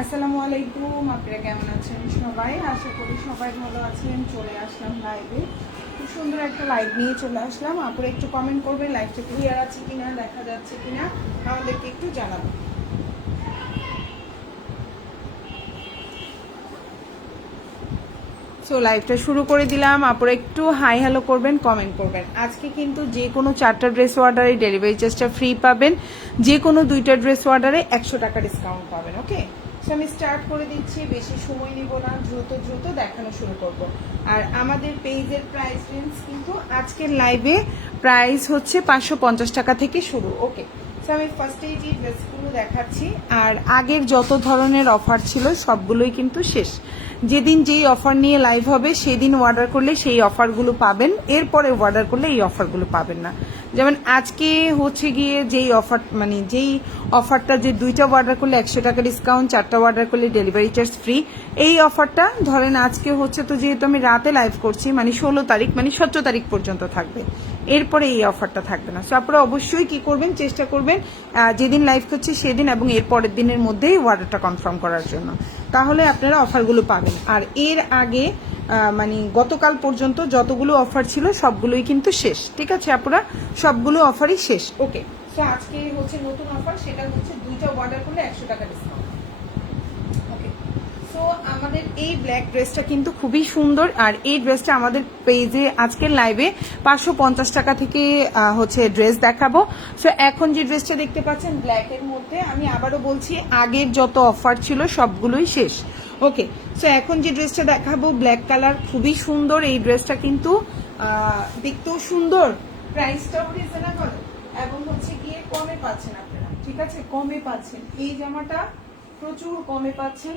আসসালামু আলাইকুম, আপনারা কেমন আছেন সবাই? আশা করি সবাই ভালো আছেন। চলে আসলাম লাইভে, খুব সুন্দর একটা লাইভ নিয়ে চলে আসলাম। আপনারা একটু কমেন্ট করবেন লাইভটা ক্লিয়ার আছে কিনা, দেখা যাচ্ছে কিনা আমাদেরকে একটু জানাবেন। সো লাইভটা শুরু করে দিলাম। আপনারা একটু হাই হ্যালো করবেন, কমেন্ট করবেন। আজকে কিন্তু যে কোনো 4টা ড্রেস অর্ডারে ডেলিভারি চার্জটা ফ্রি পাবেন, যে কোনো 2টা ড্রেস অর্ডারে 100 টাকা ডিসকাউন্ট পাবেন। ওকে, সো আমি স্টার্ট করে দিচ্ছি, বেশি সময় নিব না, দ্রুত দ্রুত দেখানো শুরু করব। আর আমাদের পেজের প্রাইস রেঞ্জ কিন্তু আজকের লাইভে প্রাইস হচ্ছে 550 টাকা থেকে শুরু। ওকে, সো আমি ফার্স্টেই যে ড্রেসগুলো দেখাচ্ছি, আর আগের যত ধরনের অফার ছিল সবগুলোই কিন্তু শেষ। যেদিন যেই অফার নিয়ে লাইভ হবে সেদিন অর্ডার করলে সেই অফারগুলো পাবেন, এরপরে অর্ডার করলে এই অফারগুলো পাবেন না। যেমন আজকে হচ্ছে গিয়ে যেই অফার, মানে যেই অফারটা যে 2টা অর্ডার করলে 100 টাকা ডিসকাউন্ট, 4টা অর্ডার করলে ডেলিভারি চার্জ ফ্রি, এই অফারটা ধরেন আজকে হচ্ছে, তো যেহেতু আমি রাতে লাইভ করছি, মানে 16 তারিখ, মানে 17 তারিখ পর্যন্ত থাকবে, এরপরে এই অফারটা থাকবে না। সো আপনারা অবশ্যই কি করবেন, চেষ্টা করবেন যেদিন লাইভ করছি সেদিন এবং এর পরের দিনের মধ্যেই অর্ডারটা কনফার্ম করার জন্য, তাহলে আপনারা অফারগুলো পাবেন। আর এর আগে মানে গতকাল পর্যন্ত যতগুলো অফার ছিল সবগুলোই কিন্তু শেষ। ঠিক আছে, আপনারা সবগুলো অফারই শেষ। ওকে, সো আজকে হচ্ছে নতুন অফার, সেটা হচ্ছে 2টা অর্ডার করলে 100 টাকা ডিসকাউন্ট। ওকে, সো আমাদের এই ব্ল্যাক ড্রেসটা কিন্তু খুবই সুন্দর, আর এই ড্রেসটা আমাদের পেজে আজকের লাইভে 550 টাকা থেকে হচ্ছে ড্রেস দেখাবো। সো এখন যে ড্রেসটা দেখতে পাচ্ছেন ব্ল্যাকের মধ্যে, আমি আবারও বলছি আগের যত অফার ছিল সবগুলোই শেষ। ওকে, সো এখন যে ড্রেসটা দেখাবো ব্ল্যাক কালার, খুবই সুন্দর এই ড্রেসটা, কিন্তু দেখতেও সুন্দর, প্রাইসটাও রিজনেবল, এবং হচ্ছে গিয়ে কমে পাচ্ছেন আপনারা। ঠিক আছে, কমে পাচ্ছেন, এই জামাটা প্রচুর কমে পাচ্ছেন।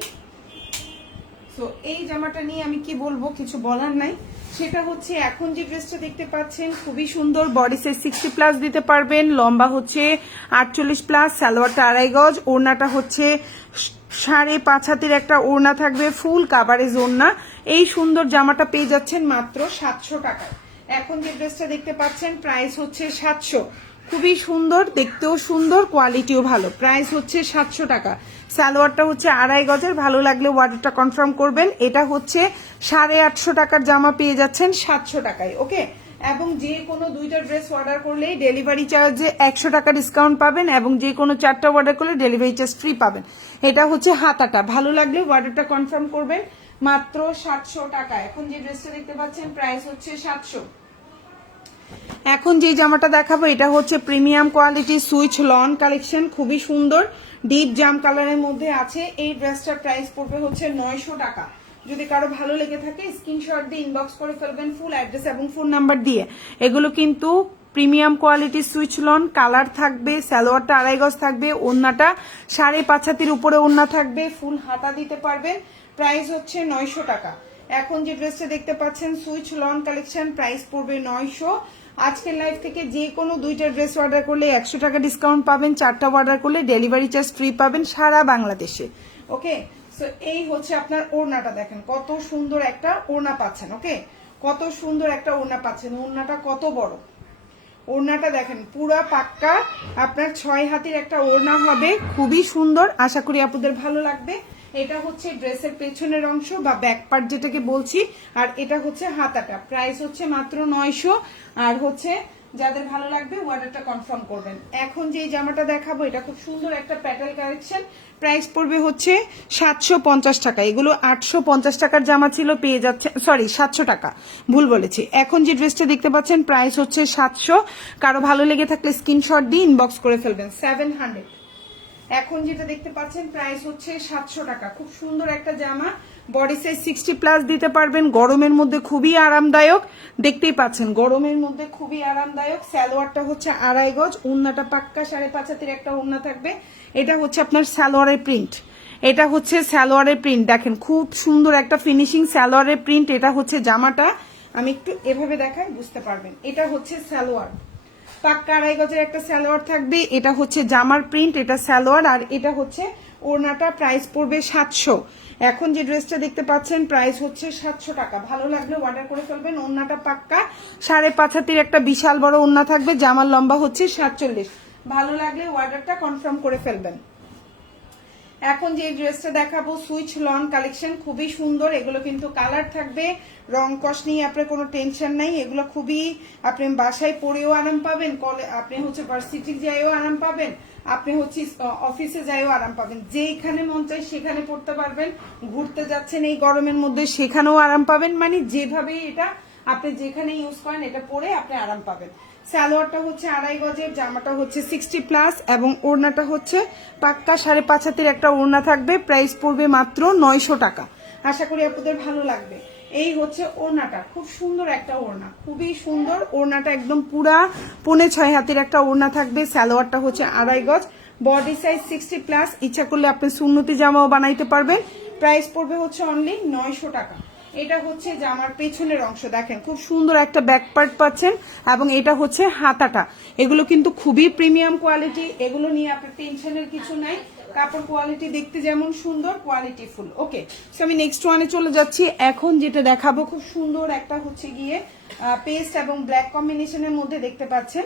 সো এই জামাটা নিয়ে আমি কি বলবো, কিছু বলার নাই। সেটা হচ্ছে এখন যে ড্রেসটা দেখতে পাচ্ছেন খুবই সুন্দর, বডি সাইজ 60+ দিতে পারবেন, লম্বা হচ্ছে 48+, সালোয়ারটা 2.5 গজ, ওড়নাটা হচ্ছে 5.5 হাতের একটা ওড়না থাকবে, ফুল কাভারেজ ওড়না। এই সুন্দর জামাটা পেয়ে যাচ্ছেন মাত্র 700 টাকায়। এখন যে ড্রেসটা দেখতে পাচ্ছেন প্রাইস হচ্ছে 700, খুবই সুন্দর, দেখতেও সুন্দর, কোয়ালিটিও ভালো, প্রাইস হচ্ছে 700 টাকা। সালোয়ারটা হচ্ছে 2.5 গজের, ভালো লাগলে অর্ডারটা কনফার্ম করবেন। এটা হচ্ছে 850 টাকার জামা পেয়ে যাচ্ছেন 700 টাকায়। ওকে, এবং যে কোনো 2টা ড্রেস অর্ডার করলেই ডেলিভারি চার্জে 100 টাকা ডিসকাউন্ট পাবেন, এবং যে কোনো 4টা অর্ডার করলে ডেলিভারি চার্জ ফ্রি পাবেন। এটা হচ্ছে হাতাটা, ভালো লাগলে অর্ডারটা কনফার্ম করবেন, মাত্র 700 টাকা। এখন যে ড্রেসটা দেখতে পাচ্ছেন প্রাইস হচ্ছে 700। এখন যে জামাটা দেখাবো এটা হচ্ছে premium quality switch loan collection, খুবই সুন্দর, ডিপ জাম কালারের মধ্যে আছে। এই ড্রেসটার প্রাইস পড়বে হচ্ছে 900 টাকা। যদি কারো ভালো লেগে থাকে স্ক্রিনশট দিয়ে ইনবক্স করে ফেলবেন, ফুল অ্যাড্রেস এবং ফোন নাম্বার দিয়ে। এগুলো কিন্তু premium quality switch loan, colour থাকবে, সালোয়ারটা 2.5 গজ থাকবে, ওড়নাটা 5.5 হাতের উপরে ওড়না থাকবে, ফুল হাতা দিতে পারবেন। প্রাইস হচ্ছে 900 টাকা। এখন যে ড্রেসটা দেখতে পাচ্ছেন সুইচ লন কালেকশন, প্রাইস পড়বে 900। আজকের লাইভ থেকে যে কোনো 2টা ড্রেস অর্ডার করলে 100 টাকা ডিসকাউন্ট পাবেন, 4টা অর্ডার করলে ডেলিভারি চার্জ ফ্রি পাবেন সারা বাংলাদেশে। ওকে, সো এই হচ্ছে আপনার ওড়নাটা, দেখেন কত সুন্দর একটা ওড়না পাচ্ছেন। ওকে, কত সুন্দর একটা ওড়না পাচ্ছেন, ওড়নাটা কত বড়, ওড়নাটা দেখেন পুরা পাক্কা আপনার 6 হাতের একটা ওড়না হবে, খুবই সুন্দর, আশা করি আপনাদের ভালো লাগবে। এটা হচ্ছে ড্রেসের পেছনের অংশ বা ব্যাক পার্ট যেটাকে বলছি, আর এটা হচ্ছে হাতাটা। প্রাইস হচ্ছে মাত্র 900। আর হচ্ছে যাদের ভালো লাগবে অর্ডারটা কনফার্ম করবেন। এখন যে জামাটা দেখাবো এটা খুব সুন্দর একটা প্যাটেল কালেকশন, প্রাইস পড়বে হচ্ছে 750 টাকা। এগুলো 850 টাকার জামা ছিল, পেয়ে যাচ্ছে, সরি 700 টাকা, ভুল বলেছি। এখন যে ড্রেসটা দেখতে পাচ্ছেন প্রাইস হচ্ছে 700। কারো ভালো লেগে থাকলে স্ক্রিনশট দিয়ে ইনবক্স করে ফেলবেন, 700। এখন যেটা দেখতে পাচ্ছেন প্রাইস হচ্ছে 700 টাকা, খুব সুন্দর একটা জামা, বডি সাইজ 60+ দিতে পারবেন, গরমের মধ্যে খুবই আরামদায়ক, দেখতেই পাচ্ছেন গরমের মধ্যে খুবই আরামদায়ক। সালোয়ারটা হচ্ছে 2.5 গজ, ওড়নাটা পাক্কা 5.5 হাতের একটা ওড়না থাকবে। এটা হচ্ছে আপনার সালোয়ারের প্রিন্ট, এটা হচ্ছে সালোয়ারের প্রিন্ট, দেখেন খুব সুন্দর একটা ফিনিশিং সালোয়ারের প্রিন্ট। এটা হচ্ছে জামাটা, আমি একটু এভাবে দেখাই বুঝতে পারবেন। এটা হচ্ছে সালোয়ার, পাক্কা 2.5 গজের একটা সালোয়ার থাকবে। এটা হচ্ছে জামার প্রিন্ট, এটা সালোয়ার, আর এটা হচ্ছে ওড়নাটা। প্রাইস পড়বে 700। এখন যে ড্রেসটা দেখতে পাচ্ছেন প্রাইস হচ্ছে 700 টাকা। ভালো লাগলে অর্ডার করে ফেলবেন। ওড়নাটা পাক্কা 5.5 হাতের একটা বিশাল বড় ওড়না থাকবে, জামার লম্বা হচ্ছে 47। ভালো লাগলে অর্ডারটা কনফার্ম করে ফেলবেন। এখন যে ড্রেসটা দেখাবো সুইচ লন কালেকশন, খুবই সুন্দর। এগুলো কিন্তু কালার থাকবে, রং কস নিয়ে আপনার কোনো টেনশন নাই। এগুলো খুবই আপনি বাসায় পরেও আরাম পাবেন, আপনি হচ্ছে ভার্সিটি যাইও আরাম পাবেন, আপনি হচ্ছে অফিসে যাইও আরাম পাবেন, যেখানে মন চাই সেখানে পড়তে পারবেন। ঘুরতে যাচ্ছেন এই গরমের মধ্যে সেখানেও আরাম পাবেন, মানে যেভাবে এটা আপনি যেখানে ইউজ করেন এটা পরে আপনি আরাম পাবেন। সালোয়ারটা হচ্ছে 2.5 গজের, জামাটা হচ্ছে 60+ এবং ওড়নাটা হচ্ছে পাক্কা 5.5 হাতের একটা ওড়না থাকবে। প্রাইস পড়বে মাত্র 900 টাকা। আশা করি আপনাদের ভালো লাগবে। এই হচ্ছে ওড়নাটা, খুব সুন্দর একটা ওড়না, খুবই সুন্দর ওড়নাটা, একদম পুরা 5.5 হাতের একটা ওড়না থাকবে। সালোয়ারটা হচ্ছে 2.5 গজ, বডি সাইজ 60+। ইচ্ছা করলে আপনি সুন্নতি জামাও বানাইতে পারবেন। প্রাইস পড়বে হচ্ছে অনলি 900 টাকা। এটা হচ্ছে জামার পেছনের অংশ, দেখেন খুব সুন্দর একটা ব্যাক পার্ট পাচ্ছেন এবং এটা হচ্ছে হাতাটা। এগুলো কিন্তু খুবই প্রিমিয়াম কোয়ালিটি, এগুলো নিয়ে আপনার টেনশনের কিছু নাই। কাপড় কোয়ালিটি দেখতে যেমন সুন্দর, কোয়ালিটি ফুল। ওকে, সো আমি নেক্সট ওয়ানে চলে যাচ্ছি। এখন যেটা দেখাবো খুব সুন্দর একটা হচ্ছে গিয়ে পেস্ট এবং ব্ল্যাক কম্বিনেশনের মধ্যে দেখতে পাচ্ছেন।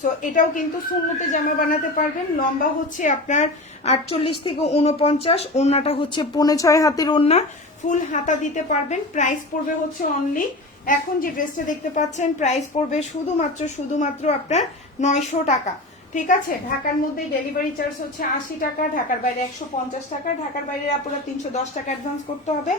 সো এটাও কিন্তু সুন্নতে জামা বানাতে পারবেন। লম্বা হচ্ছে আপনার 48 থেকে 49, ওড়নাটা হচ্ছে 5.5 হাতের ওড়না, ফুল হাতা দিতে পারবেন। প্রাইস পড়বে হচ্ছে অনলি, এখন যে ড্রেসটা দেখতে পাচ্ছেন প্রাইস পড়বে শুধুমাত্র আপনার 900 টাকা। ঠিক আছে, ঢাকার মধ্যে ডেলিভারি চার্জ হচ্ছে 80 টাকা, ঢাকার বাইরে 150 টাকা। ঢাকার বাইরে আপনারা 310 টাকা অ্যাডভান্স করতে হবে,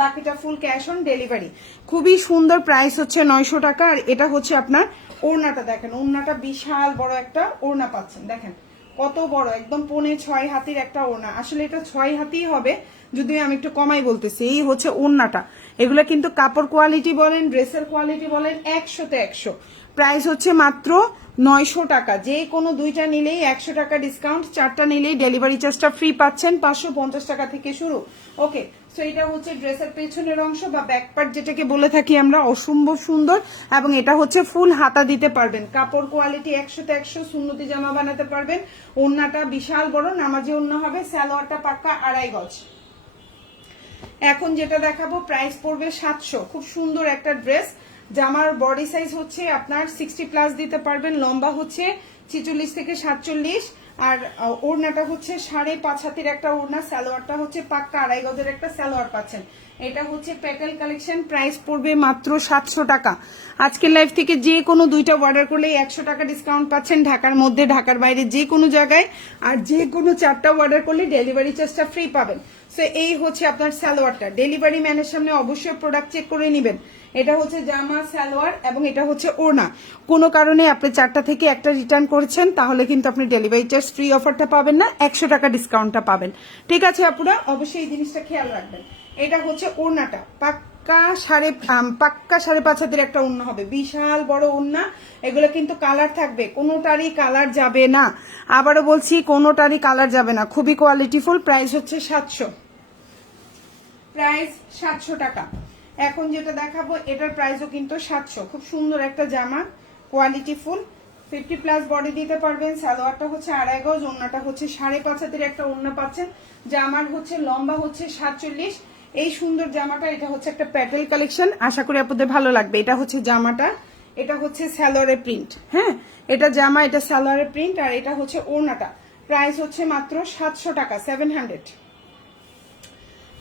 বাকিটা ফুল ক্যাশ অন ডেলিভারি। খুবই সুন্দর, প্রাইস হচ্ছে 900 টাকা। আর এটা হচ্ছে আপনার ওড়নাটা, দেখেন ওড়নাটা বিশাল বড় একটা ওড়না পাচ্ছেন, দেখেন কত বড়, একদম 5.5 হাতির একটা ওড়না। আসলে এটা 6 হাতিই হবে, যদিও আমি একটু কমাই বলতেছি। এই হচ্ছে ওড়নাটা। এগুলো কিন্তু কাপড় কোয়ালিটি বলেন, ড্রেসের কোয়ালিটি বলেন, 100তে 100। প্রাইস হচ্ছে মাত্র 900 টাকা। যে কোনো দুইটা নিলেই 100 টাকা ডিসকাউন্ট, 4টা নিলেই ডেলিভারি চার্জটা ফ্রি পাচ্ছেন, 550 টাকা থেকে শুরু। ওকে, সো এটা হচ্ছে ড্রেসের পেছনের অংশ বা ব্যাক পার্ট যেটাকে বলে থাকি আমরা, অসম্ভব সুন্দর। এবং এটা হচ্ছে ফুল হাতা দিতে পারবেন, কাপড় কোয়ালিটি 100তে 100, সুন্নতি জামা বানাতে পারবেন। ওড়নাটা বিশাল বড়, নামাজি ওড়না হবে। সালোয়ারটা পাক্কা 2.5 গজ। এখন যেটা দেখাবো প্রাইস পড়বে 700। খুব সুন্দর একটা ড্রেস, জামার বডি সাইজ হচ্ছে আপনার 60+ দিতে পারবেন, লম্বা হচ্ছে 46 থেকে 47, আর ওড়নাটা হচ্ছে 5.5 হাতের একটা ওড়না। সালোয়ারটা হচ্ছে পাক্কা 2.5 গজের একটা সালোয়ার পাচ্ছেন। এটা হচ্ছে প্যাটেল কালেকশন, প্রাইস পড়বে মাত্র 700 টাকা। আজকের লাইভ থেকে যে কোনো দুইটা অর্ডার করলে 100 টাকা ডিসকাউন্ট পাচ্ছেন, ঢাকার মধ্যে ঢাকার বাইরে যে কোনো জায়গায়। আর যে কোনো 4টা অর্ডার করলে ডেলিভারি চার্জটা ফ্রি পাবেন। সো এই হচ্ছে আপনার সালোয়ারটা। ডেলিভারি ম্যানের সামনে অবশ্যই প্রোডাক্ট চেক করে নেবেন। এটা হচ্ছে জামা, সালোয়ার এবং এটা হচ্ছে ওড়না। কোনো কারণে আপনি 4টা থেকে একটা রিটার্ন করেছেন তাহলে কিন্তু আপনি ডেলিভারি চার্জ ফ্রি অফারটা পাবেন না, 100 টাকা ডিসকাউন্টটা পাবেন। ঠিক আছে আপুরা, অবশ্যই এই জিনিসটা খেয়াল রাখবেন। এটা হচ্ছে ওড়নাটা, পাক্কা 5.5 হাতের একটা ওড়না হবে, বিশাল বড় ওড়না। এগুলো কিন্তু কালার থাকবে, কোনোটারই কালার যাবে না। আবারও বলছি, কোনোটারই কালার যাবে না, খুবই কোয়ালিটিফুল। প্রাইস হচ্ছে 700, প্রাইস 700 টাকা। এখন যেটা দেখাবো এটার প্রাইসও কিন্তু 700। খুব সুন্দর একটা জামা, কোয়ালিটি ফুল, 50+ বডি দিতে পারবেন। সালোয়ারটা হচ্ছে 2.5 গজ, ওড়নাটা হচ্ছে 5.5 হাতের একটা ওড়না পাচ্ছেন। জামার হচ্ছে লম্বা হচ্ছে 47। এই সুন্দর জামাটা, এটা হচ্ছে একটা প্যাটেল কালেকশন, আশা করি আপনাদের ভালো লাগবে। এটা হচ্ছে জামাটা, এটা হচ্ছে সালোয়ারের প্রিন্ট। হ্যাঁ, এটা জামা, এটা সালোয়ারের প্রিন্ট, আর এটা হচ্ছে ওড়নাটা। প্রাইস হচ্ছে মাত্র 700 টাকা, 700।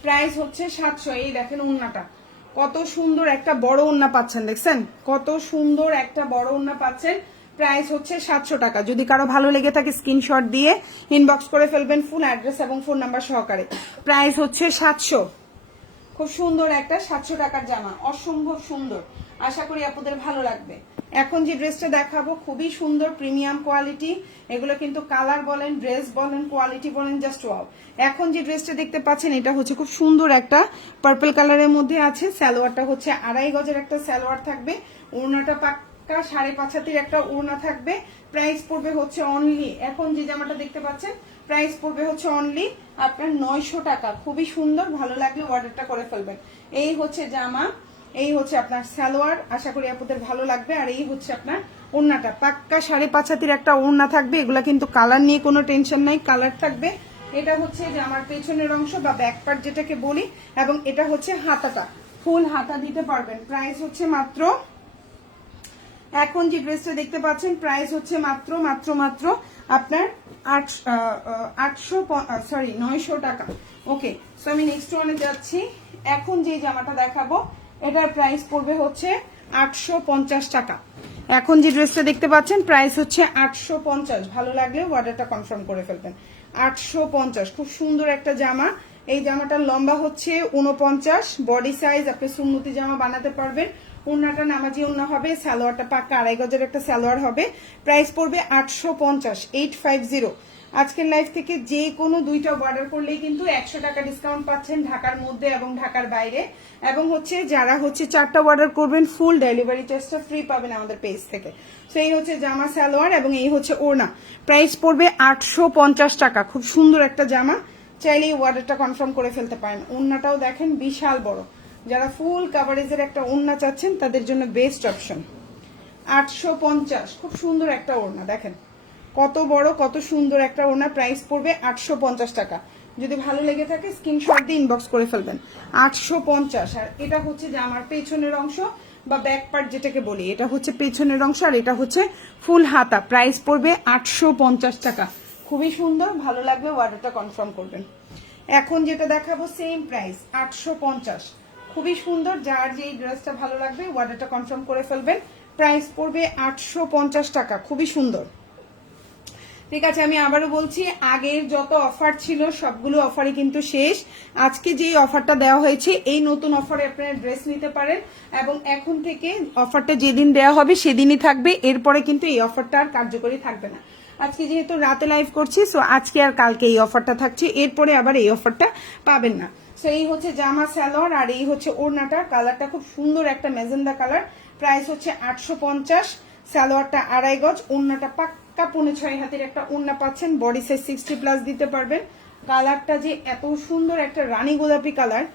প্রাইস হচ্ছে 700। এই দেখেন ওড়নাটা, কত সুন্দর একটা বড় ওড়না পাচ্ছেন, দেখছেন কত সুন্দর একটা বড় ওড়না পাচ্ছেন। প্রাইস হচ্ছে 700 টাকা। যদি কারো ভালো লেগে থাকে স্ক্রিনশট দিয়ে ইনবক্স করে ফেলবেন, ফুল অ্যাড্রেস এবং ফোন নাম্বার সহকারে। প্রাইস হচ্ছে 700। খুব সুন্দর একটা 700 টাকার জামা, অসম্ভব সুন্দর। আশা করি আপনাদের ভালো লাগবে। এখন যে ড্রেসটা দেখাবো খুবই সুন্দর, প্রিমিয়াম কোয়ালিটি। এগুলো কিন্তু কালার বলেন, ড্রেস বলেন, কোয়ালিটি বলেন, জাস্ট ওয়াও। এখন যে ড্রেসটা দেখতে পাচ্ছেন এটা হচ্ছে খুব সুন্দর একটা পার্পল কালারের মধ্যে আছে। সালোয়ারটা হচ্ছে 2.5 গজের একটা সালোয়ার থাকবে, ওড়নাটা পাক্কা 5.5 হাতের একটা ওড়না থাকবে। প্রাইস পড়বে হচ্ছে অনলি, এখন যে জামাটা দেখতে পাচ্ছেন প্রাইস পড়বে হচ্ছে অনলি আপনার 900 টাকা। খুবই সুন্দর, ভালো লাগলে অর্ডারটা করে ফেলবেন। এই হচ্ছে জামা, এই হচ্ছে আপনার সালোয়ার, আশা করি আপনাদের ভালো লাগবে। আর এই হচ্ছে আপনার ওড়নাটা, পাক্কা 5.5 হাতের একটা ওড়না থাকবে। এগুলা কিন্তু কালার নিয়ে কোনো টেনশন নাই, কালার থাকবে। এটা হচ্ছে জামার পেছনের অংশ বা ব্যাক পার্ট যেটাকে বলি, এবং এটা হচ্ছে হাতাটা, ফুল হাতা দিতে পারবেন। প্রাইস হচ্ছে মাত্র এখন যে ড্রেসটা দেখতে পাচ্ছেন প্রাইস হচ্ছে মাত্র মাত্র মাত্র আপনার 900 টাকা। ওকে, সো আমি নেক্সট ওয়ানে যাচ্ছি। এখন যে জামাটা দেখাবো এটার প্রাইস পড়বে হচ্ছে 850 টাকা। এখন যে ড্রেসটা দেখতে পাচ্ছেন প্রাইস হচ্ছে 850। ভালো লাগলে অর্ডারটা কনফার্ম করে ফেলবেন। 850, খুব সুন্দর একটা জামা। এই জামাটার লম্বা হচ্ছে 49, বডি সাইজ আপনি সুন্নতি জামা বানাতে পারবেন। ওড়নাটা নামাজি ওড়না হবে, সালোয়ারটা পাক্কা 2.5 গজের একটা সালোয়ার হবে। প্রাইস পড়বে 850, 850। আজকের লাইভ থেকে যে কোনো দুইটা অর্ডার করলেই কিন্তু 100 টাকা ডিসকাউন্ট পাচ্ছেন ঢাকার মধ্যে এবং ঢাকার বাইরে। এবং হচ্ছে যারা হচ্ছে 4টা অর্ডার করবেন ফুল ডেলিভারি চার্জটা ফ্রি পাবেন আমাদের পেজ থেকে। তো এই হচ্ছে জামা সালোয়ার এবং এই হচ্ছে ওড়না। প্রাইস পড়বে 850 টাকা। খুব সুন্দর একটা জামা, চাইলে এই অর্ডারটা কনফার্ম করে ফেলতে পারেন। ওড়নাটাও দেখেন বিশাল বড়, যারা ফুল কাভারেজের একটা ওড়না চাচ্ছেন তাদের জন্য বেস্ট অপশন। 850, খুব সুন্দর একটা ওড়না, দেখেন কত বড় কত সুন্দর একটা ওড়না। প্রাইস পড়বে 850 টাকা। যদি ভালো লেগে থাকে স্ক্রিনশট দিয়ে ইনবক্স করে ফেলবেন। 850। আর এটা হচ্ছে যে আমার পেছনের অংশ বা ব্যাক পার্ট যেটাকে বলি, এটা হচ্ছে পেছনের অংশ আর এটা হচ্ছে ফুল হাতা। প্রাইস পড়বে 850 টাকা। খুবই সুন্দর, ভালো লাগবে অর্ডারটা কনফার্ম করবেন। এখন যেটা দেখাবো সেম প্রাইস 850, খুবই সুন্দর। যার যেই ড্রেসটা ভালো লাগবে অর্ডারটা কনফার্ম করে ফেলবেন। প্রাইস পড়বে 850 টাকা, খুবই সুন্দর। ঠিক আছে, আমি আবারও বলছি, আগের যত অফার ছিল সবগুলো অফারই কিন্তু শেষ। আজকে যেই অফারটা দেওয়া হয়েছে এই নতুন অফারে আপনারা ড্রেস নিতে পারেন এবং এখন থেকে অফারটা যেদিন দেওয়া হবে সেদিনই থাকবে। এরপরে কিন্তু এই অফারটা আর কার্যকরী থাকবে না। আজকে যেহেতু রাতে লাইভ করছি, সো আজকে আর কালকে এই অফারটা থাকছে, এরপরে আবার এই অফারটা পাবেন না। সো এই হচ্ছে জামা সালোয়ার আর এই হচ্ছে ওড়নাটা। কালারটা খুব সুন্দর একটা মেজেন্ডা কালার। প্রাইস হচ্ছে 850। সালোয়ারটা 2.5 গজ, ওড়নাটা পাক্কা 5.5 হাতের একটা ওড়না পাচ্ছেন। বডি সাইজ 60+ দিতে পারবেন। কালারটা যে এত সুন্দর একটা রানী গোলাপি কালার,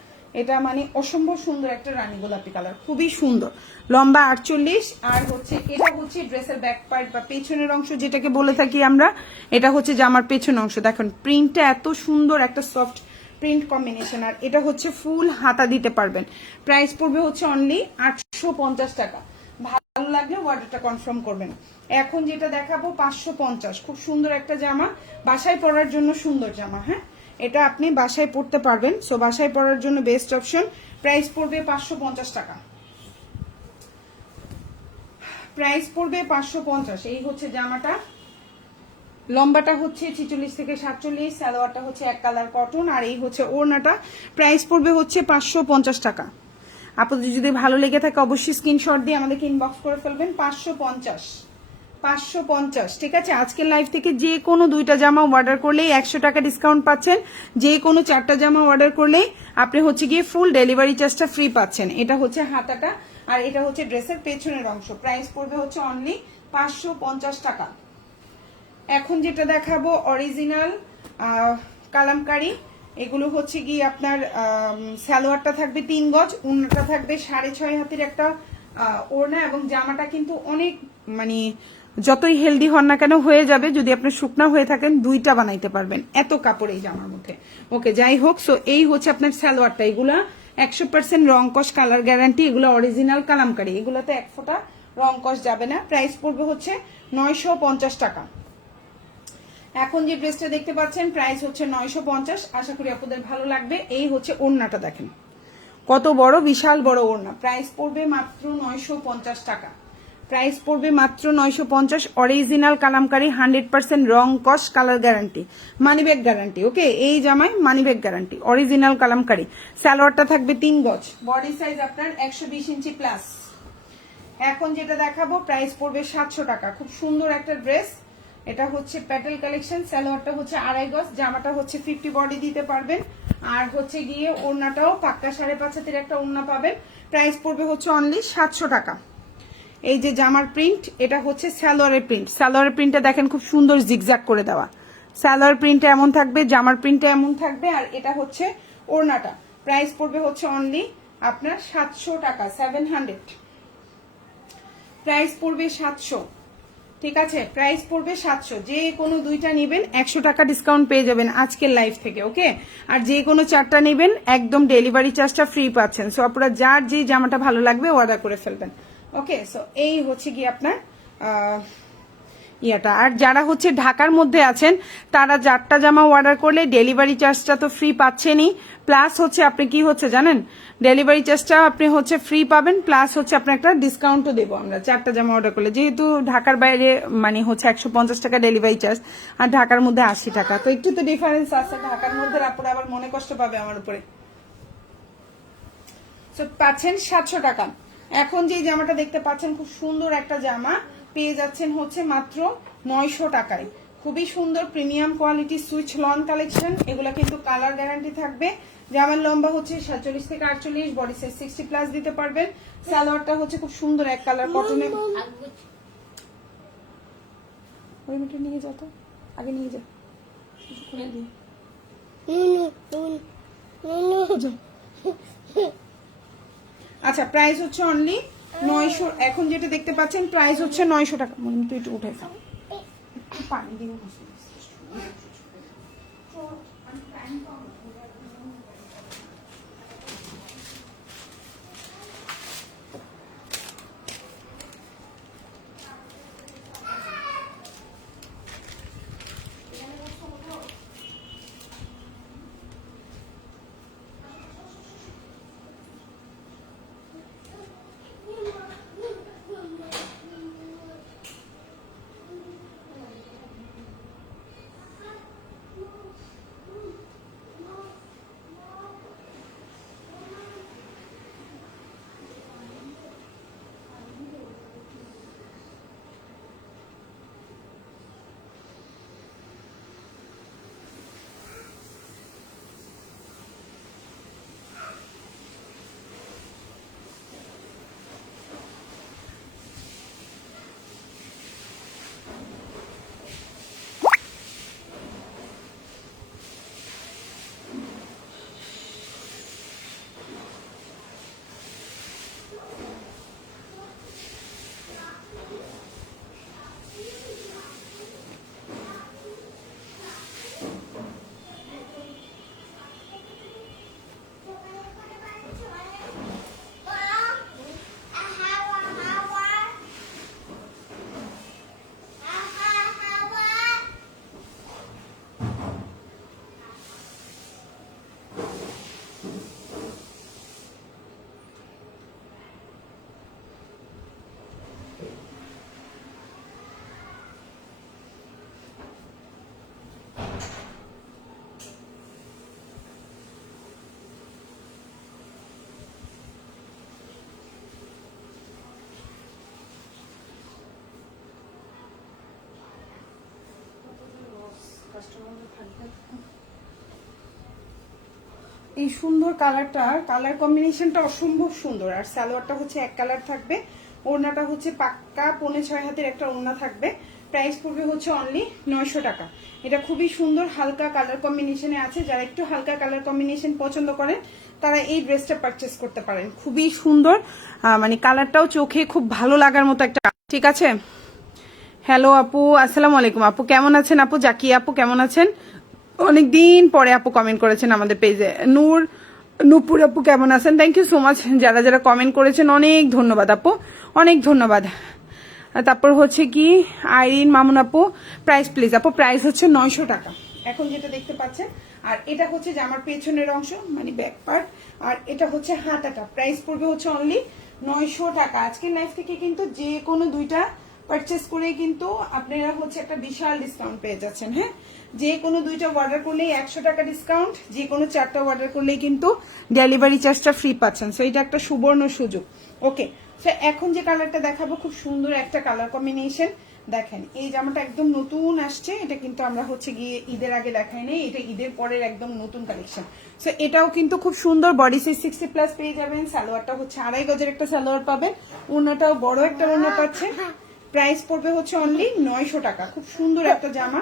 এটা মানে অসম্ভব সুন্দর একটা রানী গোলাপি কালার, খুবই সুন্দর। লম্বা 48। আর হচ্ছে এটা হচ্ছে ড্রেসের ব্যাক পার্ট বা পেছনের অংশ যেটাকে বলে থাকি আমরা। এটা হচ্ছে জামার পেছনের অংশ। দেখুন প্রিন্টটা এত সুন্দর, একটা সফট প্রিন্ট কম্বিনেশন। আর এটা হচ্ছে ফুল হাতা দিতে পারবেন। প্রাইস পড়বে হচ্ছে অনলি 850 টাকা। ভালো লাগলে অর্ডারটা কনফার্ম করবেন। এখন যেটা দেখাবো 550, খুব সুন্দর একটা জামা, বাসায় পরার জন্য সুন্দর জামা। হ্যাঁ, এটা আপনি বাসায় পরতে পারবেন, সো বাসায় পরার জন্য বেস্ট অপশন। প্রাইস পড়বে 550 টাকা। প্রাইস পড়বে 550। এই হচ্ছে জামাটা, লম্বাটা হচ্ছে 46 থেকে 47, সালোয়ারটা হচ্ছে এক কালার কটন আর এই হচ্ছে ওড়নাটা। প্রাইস পড়বে হচ্ছে 550 টাকা। আপনাদের যদি ভালো লেগে থাকে অবশ্যই স্ক্রিনশট দিয়ে আমাদেরকে ইনবক্স করে ফেলবেন। 550, ঠিক আছে। আজকের লাইভ থেকে যে কোনো দুইটা জামা অর্ডার করলেই 100 টাকা ডিসকাউন্ট পাচ্ছেন। যে কোনো 4টা জামা অর্ডার করলেই আপনি হচ্ছে গিয়ে ফুল ডেলিভারি চার্জটা ফ্রি পাচ্ছেন। এটা হচ্ছে হাতাটা আর এটা হচ্ছে ড্রেসের পেছনের অংশ। প্রাইস পড়বে হচ্ছে অনলি 550 টাকা। এখন যেটা দেখাবো অরিজিনাল কালামকারী। এগুলো হচ্ছে গিয়ে আপনার সালোয়ারটা থাকবে 3 গজ, ওড়নাটা থাকবে 6.5 হাতের একটা ওড়না এবং জামাটা কিন্তু অনেক মানে যতই হেলদি হন না কেন হয়ে যাবে। যদি আপনি শুকনা হয়ে থাকেন 2টা বানাইতে পারবেন, এত কাপড় এই জামার মধ্যে। ওকে, যাই হোক, সো এই হচ্ছে আপনার সালোয়ারটা। এগুলা 100% রং কস কালার গ্যারান্টি। এগুলো অরিজিনাল কালামকারী, এগুলোতে 1 ফোঁটা রং কস যাবে না। প্রাইস পড়বে হচ্ছে 950 টাকা। এখন যে ড্রেসটা দেখতে পাচ্ছেন প্রাইস হচ্ছে 950। আশা করি আপনাদের ভালো লাগবে। এই হচ্ছে ওড়নাটা, দেখেন কত বড়, বিশাল বড় ওড়না। প্রাইস পড়বে মাত্র 950 টাকা। প্রাইস পড়বে মাত্র 950। অরিজিনাল কালামকারী, 100% রং কস কালার গ্যারান্টি, মানিব্যাগ গ্যারান্টি। ওকে, এই জামায় মানিব্যাগ গ্যারান্টি, অরিজিনাল কালামকারী। সালোয়ারটা থাকবে 3 গজ, বডি সাইজ আপনার 120 ইঞ্চি প্লাস। এখন যেটা দেখাবো প্রাইস পড়বে 700 টাকা। খুব সুন্দর একটা ড্রেস, এটা হচ্ছে প্যাটেল কালেকশন। সালোয়ারটা হচ্ছে 2.5 গজ, জামাটা হচ্ছে 50 বডি দিতে পারবেন আর হচ্ছে গিয়ে ওড়নাটাও পাক্কা 5.5 হাতের একটা ওড়না পাবেন। প্রাইস পড়বে হচ্ছে অনলি 700 টাকা। এই যে জামার প্রিন্ট, এটা হচ্ছে সালোয়ারের প্রিন্ট। সালোয়ারের প্রিন্টটা দেখেন খুব সুন্দর জিগজ্যাগ করে দেওয়া। সালোয়ার প্রিন্টটা এমন থাকবে, জামার প্রিন্টটা এমন থাকবে আর এটা হচ্ছে ওড়নাটা। প্রাইস পড়বে হচ্ছে অনলি আপনার 700 টাকা, 700। প্রাইস পড়বে 700, ঠিক আছে। প্রাইস পড়বে 700। যে কোনো দুইটা নেবেন 100 টাকা ডিসকাউন্ট পেয়ে যাবেন আজকের লাইভ থেকে। ওকে, আর যে কোনো 4টা নেবেন একদম ডেলিভারি চার্জটা ফ্রি পাচ্ছেন। সো আপনারা যার যে জামাটা ভালো লাগবে অর্ডার করে ফেলবেন। ওকে, সো এই হচ্ছে কি আপনার ইয়াটা। আর যারা হচ্ছে ঢাকার মধ্যে আছেন তারা 4টা জামা অর্ডার করলে ডেলিভারি চার্জটা তো ফ্রি পাচ্ছেনই, প্লাস হচ্ছে আপনি কি হচ্ছে জানেন, ডেলিভারি চার্জটা আপনি হচ্ছে ফ্রি পাবেন, প্লাস হচ্ছে আপনার একটা ডিসকাউন্টও দেবো আমরা 4টা জামা অর্ডার করলে। যেহেতু ঢাকার বাইরে মানে হচ্ছে 150 টাকা ডেলিভারি চার্জ, আর ঢাকার মধ্যে 80 টাকা, তো একটু তো ডিফারেন্স আছে। ঢাকার মধ্যে আপনারা আবার মনে কষ্ট পাবে আমার উপরে। তো পাচ্ছেন 700 টাকা। এখন যে জামাটা দেখতে পাচ্ছেন খুব সুন্দর একটা জামা পেয়ে যাচ্ছেন হচ্ছে মাত্র 900 টাকায়। খুবই সুন্দর premium quality switch loan collection. এগুলা কিন্তু কালার গ্যারান্টি থাকবে। জামার লম্বা হচ্ছে 47 থেকে 48, বডি সাইজ 60 প্লাস দিতে পারবেন। সালোয়ারটা হচ্ছে খুব সুন্দর এক কালার কটনে। ওই মিটার নিয়ে যা, তো আগে নিয়ে যা। আচ্ছা, প্রাইস হচ্ছে অনলি 900। এখন যেটা দেখতে পাচ্ছেন প্রাইস হচ্ছে 900 টাকা। মনে তুই একটু উঠে খাও, একটু পানি দিব। এই সুন্দর কালারটা, কালার কম্বিনেশনটা অসম্ভব সুন্দর। আর সালোয়ারটা হচ্ছে এক কালার থাকবে, ওড়নাটা হচ্ছে পাক্কা 5.5 হাতের একটা ওড়না থাকবে। প্রাইস পড়বে হচ্ছে অনলি 900 টাকা। এটা খুবই সুন্দর হালকা কালার কম্বিনেশনে আছে। যারা একটু হালকা কালার কম্বিনেশন পছন্দ করেন তারা এই ড্রেসটা পারচেস করতে পারেন। খুবই সুন্দর, মানে কালারটাও চোখে খুব ভালো লাগার মতো একটা। ঠিক আছে, হ্যালো আপু, আসসালামু আলাইকুম আপু, কেমন আছেন আপু? জাকিয়া আপু কেমন আছেন? অনেকদিন পরে আপু কমেন্ট করেছেন আমাদের পেজে। নূপুর আপু কেমন আছেন? থ্যাংক ইউ সো মাচ, যারা যারা কমেন্ট করেছেন অনেক ধন্যবাদ আপু, অনেক ধন্যবাদ। তারপর হচ্ছে কি আইরিন মামুন আপু, প্রাইস প্লিজ আপু। প্রাইস হচ্ছে 900 টাকা এখন যেটা দেখতে পাচ্ছেন। আর এটা হচ্ছে যে আমার পেছনের অংশ মানে ব্যাক পার্ট, আর এটা হচ্ছে হাতাটা। প্রাইস পড়বে হচ্ছে অনলি 900 টাকা। আজকের লাইফ থেকে কিন্তু যে কোনো দুইটা পারচেস করে কিন্তু আপনারা হচ্ছে একটা বিশাল ডিসকাউন্ট পেয়ে যাচ্ছেন। হ্যাঁ, যে কোনো দুইটা অর্ডার করলেই 100 টাকা ডিসকাউন্ট, যে কোনো 4টা অর্ডার করলেই কিন্তু ডেলিভারি চার্জটা ফ্রি পাচ্ছেন। সো এটা একটা সুবর্ণ সুযোগ। ওকে, সো এখন যে কালারটা দেখাবো খুব সুন্দর একটা কালার কম্বিনেশন। দেখেন এই জামাটা একদম নতুন আসছে, এটা কিন্তু আমরা হচ্ছে গিয়ে ঈদের আগে দেখাই নাই, এটা ঈদের পরের একদম নতুন কালেকশন। সো এটাও কিন্তু খুব সুন্দর, বডি সাইজ 60 প্লাস পেয়ে যাবেন। সালোয়ারটা হচ্ছে 2.5 গজের একটা সালোয়ার পাবেন, ওড়নাটাও বড় একটা ওড়না পাচ্ছেন। প্রাইস পড়বে হচ্ছে অনলি 900 টাকা। খুব সুন্দর একটা জামা,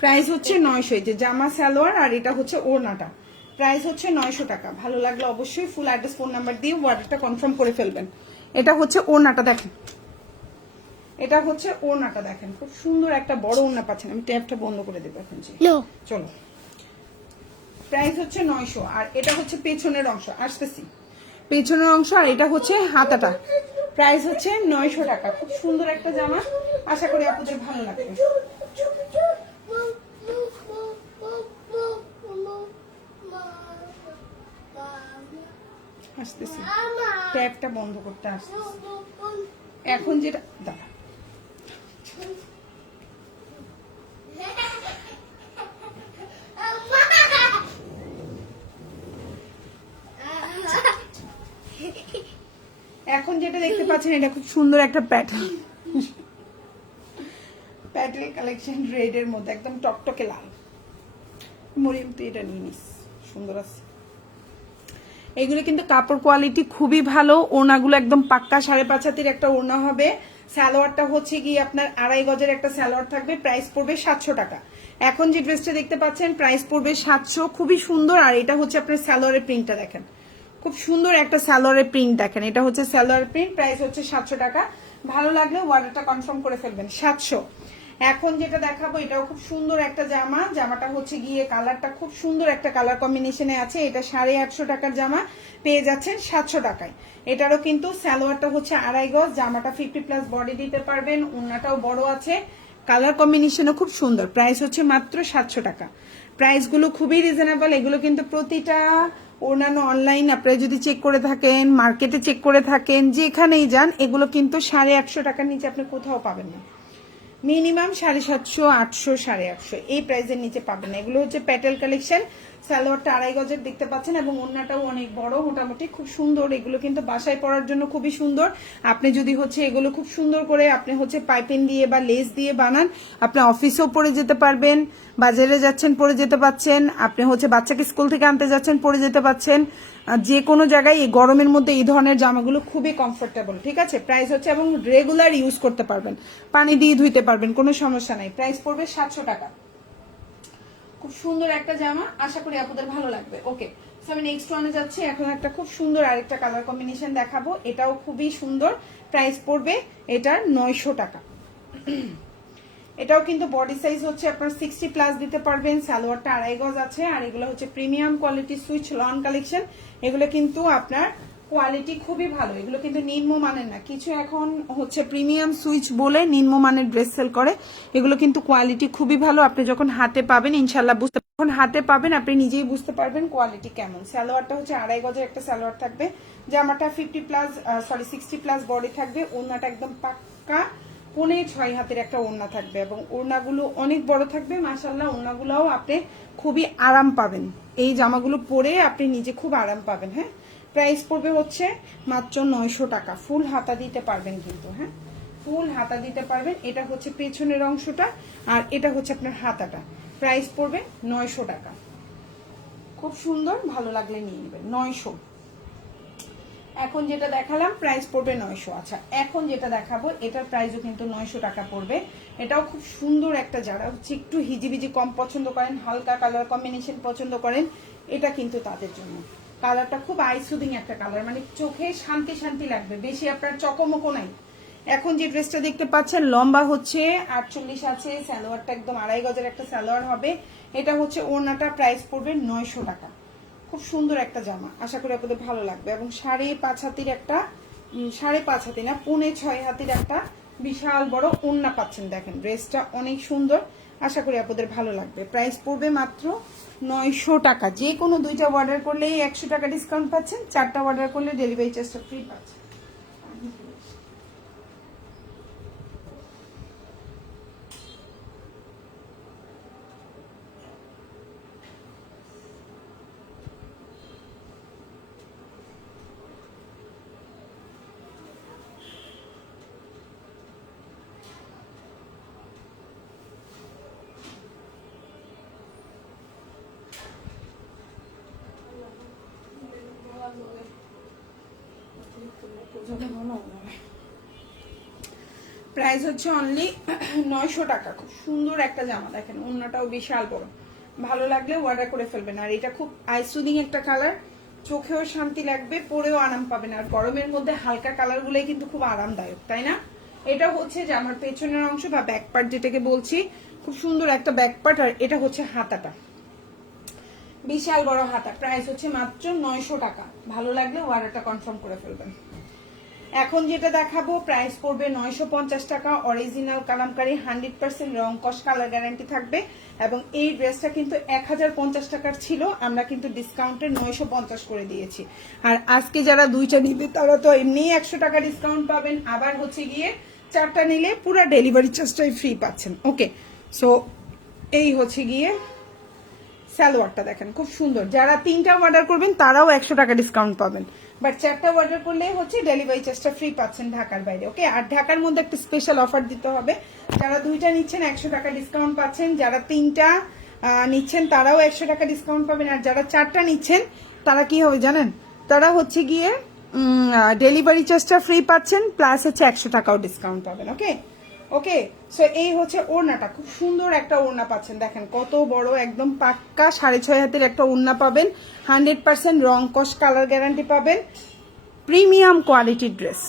প্রাইস হচ্ছে 900। এই যে জামা সালোয়ার আর এটা হচ্ছে ওড়নাটা, প্রাইস হচ্ছে 900 টাকা। ভালো লাগলে অবশ্যই ফুল অ্যাড্রেস ফোন নাম্বার দিয়ে অর্ডারটা কনফার্ম করে ফেলবেন। এটা হচ্ছে ওড়নাটা দেখেন, এটা হচ্ছে ওড়নাটা দেখেন, খুব সুন্দর একটা বড় ওড়না পাচ্ছেন। আমি ট্যাপটা বন্ধ করে দেবো এখন। চলো, প্রাইস হচ্ছে 900। আর এটা হচ্ছে পেছনের অংশ, আসতেছি। পেছনের অংশ, আর এটা হচ্ছে হাতাটা। প্রাইস হচ্ছে 900 টাকা। খুব সুন্দর একটা জামা, আশা করি আপনাদের ভালো লাগবে। আসতেছি, ট্যাপটা বন্ধ করতে আসতেছি। এখন যেটা দাঁড়া, এখন যেটা দেখতে পাচ্ছেন এটা খুব সুন্দর একটা প্যাটার্ন, প্যাটেল কালেকশন রেডের মধ্যে একদম টকটকে লাল। মরিয়ম তুই এটা নিয়ে নিস, সুন্দর আছে। এগুলো কিন্তু কাপড় কোয়ালিটি খুবই ভালো। ওড়নাগুলো একদম পাক্কা 5.5 হাতের একটা ওড়না হবে। সালোয়ারটা হচ্ছে গিয়ে আপনার 2.5 গজের একটা সালোয়ার থাকবে। প্রাইস পড়বে 700 টাকা। এখন যে ড্রেসটা দেখতে পাচ্ছেন প্রাইস পড়বে 700, খুবই সুন্দর। আর এটা হচ্ছে আপনার সালোয়ারের প্রিন্টটা দেখেন, খুব সুন্দর একটা সালোয়ারের প্রিন্ট দেখেন। এটা হচ্ছে সালোয়ার প্রিন্ট, প্রাইস হচ্ছে 700 টাকা। ভালো লাগলে অর্ডারটা কনফার্ম করে ফেলবেন, 700। এখন যেটা দেখাবো এটাও খুব সুন্দর একটা জামা। জামাটা হচ্ছে গিয়ে কালারটা খুব সুন্দর একটা কালার কম্বিনেশনে আছে। এটা 850 টাকার জামা পেয়ে যাচ্ছেন 700 টাকায়। এটারও কিন্তু সালোয়ারটা হচ্ছে 2.5 গজ, জামাটা 50+ বডি দিতে পারবেন, ওড়নাটাও বড় আছে, কালার কম্বিনেশনও খুব সুন্দর। প্রাইস হচ্ছে মাত্র 700 টাকা। প্রাইসগুলো খুবই রিজনেবল। এগুলো কিন্তু প্রতিটা অন্যান্য অনলাইন আপনারা যদি চেক করে থাকেন, মার্কেটে চেক করে থাকেন, যেখানেই যান, এগুলো কিন্তু 850 টাকার নিচে আপনি কোথাও পাবেন না। মিনিমাম 750, 800, 850 এই প্রাইসের নিচে পাবেন না। এগুলো হচ্ছে প্যাটেল কালেকশন। সালোয়ারটা 2.5 গজের দেখতে পাচ্ছেন এবং ওড়নাটাও অনেক বড়, মোটামুটি খুব সুন্দর। এগুলো কিন্তু বাসায় পরার জন্য খুবই সুন্দর। আপনি যদি হচ্ছে এগুলো খুব সুন্দর করে আপনি হচ্ছে পাইপিং দিয়ে বা লেস দিয়ে বানান, আপনি অফিসেও পরে যেতে পারবেন, বাজারে যাচ্ছেন পরে যেতে পাচ্ছেন, আপনি হচ্ছে বাচ্চাকে স্কুল থেকে আনতে যাচ্ছেন পরে যেতে পাচ্ছেন, যে কোনো জায়গায় এই গরমের মধ্যে এই ধরনের জামাগুলো খুবই কমফোর্টেবল। ঠিক আছে, প্রাইস হচ্ছে এবং রেগুলার ইউজ করতে পারবেন, পানি দিয়ে ধুইতে পারবেন, কোনো সমস্যা নাই। প্রাইস পড়বে 700 টাকা। খুব সুন্দর একটা জামা, আশা করি আপনাদের ভালো লাগবে। ওকে, সো আমি নেক্সট ওয়ানে যাচ্ছি। এখন একটা খুব সুন্দর আরেকটা কালার কম্বিনেশন দেখাবো, এটাও খুবই সুন্দর। প্রাইস পড়বে এটার 900 টাকা। এটাও কিন্তু বডি সাইজ হচ্ছে আপনার 60+ দিতে পারবেন। সালোয়ারটা 2.5 গজ আছে। আর এগুলো হচ্ছে premium quality switch loan collection. এগুলো কিন্তু আপনার কোয়ালিটি খুবই ভালো, এগুলো কিন্তু নিম্নমানের না। কিছু এখন হচ্ছে প্রিমিয়াম সুইচ বলে নিম্নমানের ড্রেস সেল করে, এগুলো কিন্তু কোয়ালিটি খুবই ভালো। আপনি যখন হাতে পাবেন ইনশাল্লাহ বুঝতে, যখন হাতে পাবেন আপনি নিজেই বুঝতে পারবেন কোয়ালিটি কেমন। সালোয়ারটা হচ্ছে 2.5 গজের একটা সালোয়ার থাকবে, জামাটা 60+ বডি থাকবে, ওড়নাটা একদম পাক্কা 5.5 হাতের একটা ওড়না থাকবে এবং ওড়নাগুলো অনেক বড় থাকবে। মাশাআল্লাহ, ওড়নাগুলোও আপনি খুবই আরাম পাবেন। এই জামাগুলো পরে আপনি নিজে খুব আরাম পাবেন। হ্যাঁ, প্রাইস পড়বে হচ্ছে মাত্র 900 টাকা। ফুল হাতা দিতে পারবেন কিন্তু, হ্যাঁ ফুল হাতা দিতে পারবেন। এটা হচ্ছে পেছনের অংশটা আর এটা হচ্ছে আপনার হাতাটা। প্রাইস পড়বে 900 টাকা। খুব সুন্দর, ভালো লাগলে নিয়ে নেবেন, 900। এখন যেটা দেখালাম প্রাইস পড়বে 900। আচ্ছা, এখন যেটা দেখাবো এটার প্রাইসও কিন্তু 900 টাকা পড়বে। এটাও খুব সুন্দর একটা, যারা হচ্ছে একটু হিজিবিজি কম পছন্দ করেন, হালকা কালার কম্বিনেশন পছন্দ করেন, এটা কিন্তু তাদের জন্য। কালারটা খুব আইসুদিং একটা কালার, মানে চোখে শান্তি শান্তি লাগবে, বেশি আপনার চকমকো নাই। এখন যে ড্রেসটা দেখতে পাচ্ছেন লম্বা হচ্ছে 48 আছে, সালোয়ারটা একদম 2.5 গজের একটা সালোয়ার হবে। এটা হচ্ছে ওড়নাটা, প্রাইস পড়বে 900 টাকা। খুব সুন্দর একটা জামা, আশা করি আপনাদের ভালো লাগবে। এবং 5.5 হাতির একটা, 5.5 হাতি না 5.5 হাতির একটা বিশাল বড় ওড়না পাচ্ছেন। দেখেন ড্রেসটা অনেক সুন্দর, আশা করি আপনাদের ভালো লাগবে। প্রাইস পড়বে মাত্র 900 টাকা। যে কোনো 2টা অর্ডার করলেই 100 টাকা ডিসকাউন্ট পাচ্ছেন, 4টা অর্ডার করলে ডেলিভারি চার্জটা ফ্রি পাচ্ছেন। প্রাইস হচ্ছে অনলি 900 টাকা। খুব সুন্দর একটা জামা, দেখেন ওড়নাটাও বিশাল বড়, ভালো লাগলে অর্ডার করে ফেলবেন। আর এটা খুব আইসুদিং একটা কালার, চোখেও শান্তি লাগবে, পরেও আরাম পাবেন। আর গরমের মধ্যে হালকা কালার গুলোই কিন্তু খুব আরামদায়ক, তাই না? এটা হচ্ছে জামার পেছনের অংশ বা ব্যাক পার্ট যেটাকে বলছি, খুব সুন্দর একটা ব্যাক পার্ট। আর এটা হচ্ছে হাতাটা, বিশাল বড় হাতা, প্রাইস হচ্ছে মাত্র 900 টাকা। ভালো লাগলে অর্ডারটা কনফার্ম করে ফেলবেন। এখন যেটা দেখাবো প্রাইস পড়বে 950 টাকা। অরিজিনাল কালামকারী, 100% রং কস কালার গ্যারান্টি থাকবে। এবং এই ড্রেসটা কিন্তু 1050 টাকার ছিল, আমরা কিন্তু ডিসকাউন্টে 950 করে দিয়েছি। আর আজকে যারা দুইটা নিবে তারা তো এমনি 100 টাকা ডিসকাউন্ট পাবেন, আবার হচ্ছে গিয়ে চারটা নিলে পুরো ডেলিভারি চার্জটাই ফ্রি পাচ্ছেন। ওকে, সো এই হচ্ছে গিয়ে সালোয়ারটা দেখেন খুব সুন্দর। যারা 3টা অর্ডার করবেন তারাও 100 টাকা ডিসকাউন্ট পাবেন, বাট 4টা অর্ডার করলে হচ্ছে ডেলিভারি চার্জটা ফ্রি পাচ্ছেন ঢাকার বাইরে। ওকে, আর ঢাকার মধ্যে একটা স্পেশাল অফার দিতে হবে। যারা 2টা নিচ্ছেন 100 টাকা ডিসকাউন্ট পাচ্ছেন, যারা 3টা নিচ্ছেন তারাও 100 টাকা ডিসকাউন্ট পাবেন, আর যারা 4টা নিচ্ছেন তারা কি হবে জানেন, তারা হচ্ছে গিয়ে ডেলিভারি চার্জটা ফ্রি পাচ্ছেন, প্লাস হচ্ছে 100 টাকাও ডিসকাউন্ট পাবেন। ওকে ওকে, সো এই হচ্ছে ওড়নাটা, খুব সুন্দর একটা ওড়না পাচ্ছেন। দেখেন কত বড়, একদম পাক্কা 6.5 হাতের একটা ওড়না পাবেন। 100% রং কস কালার গ্যারান্টি পাবেন। প্রিমিয়াম কোয়ালিটির ড্রেস,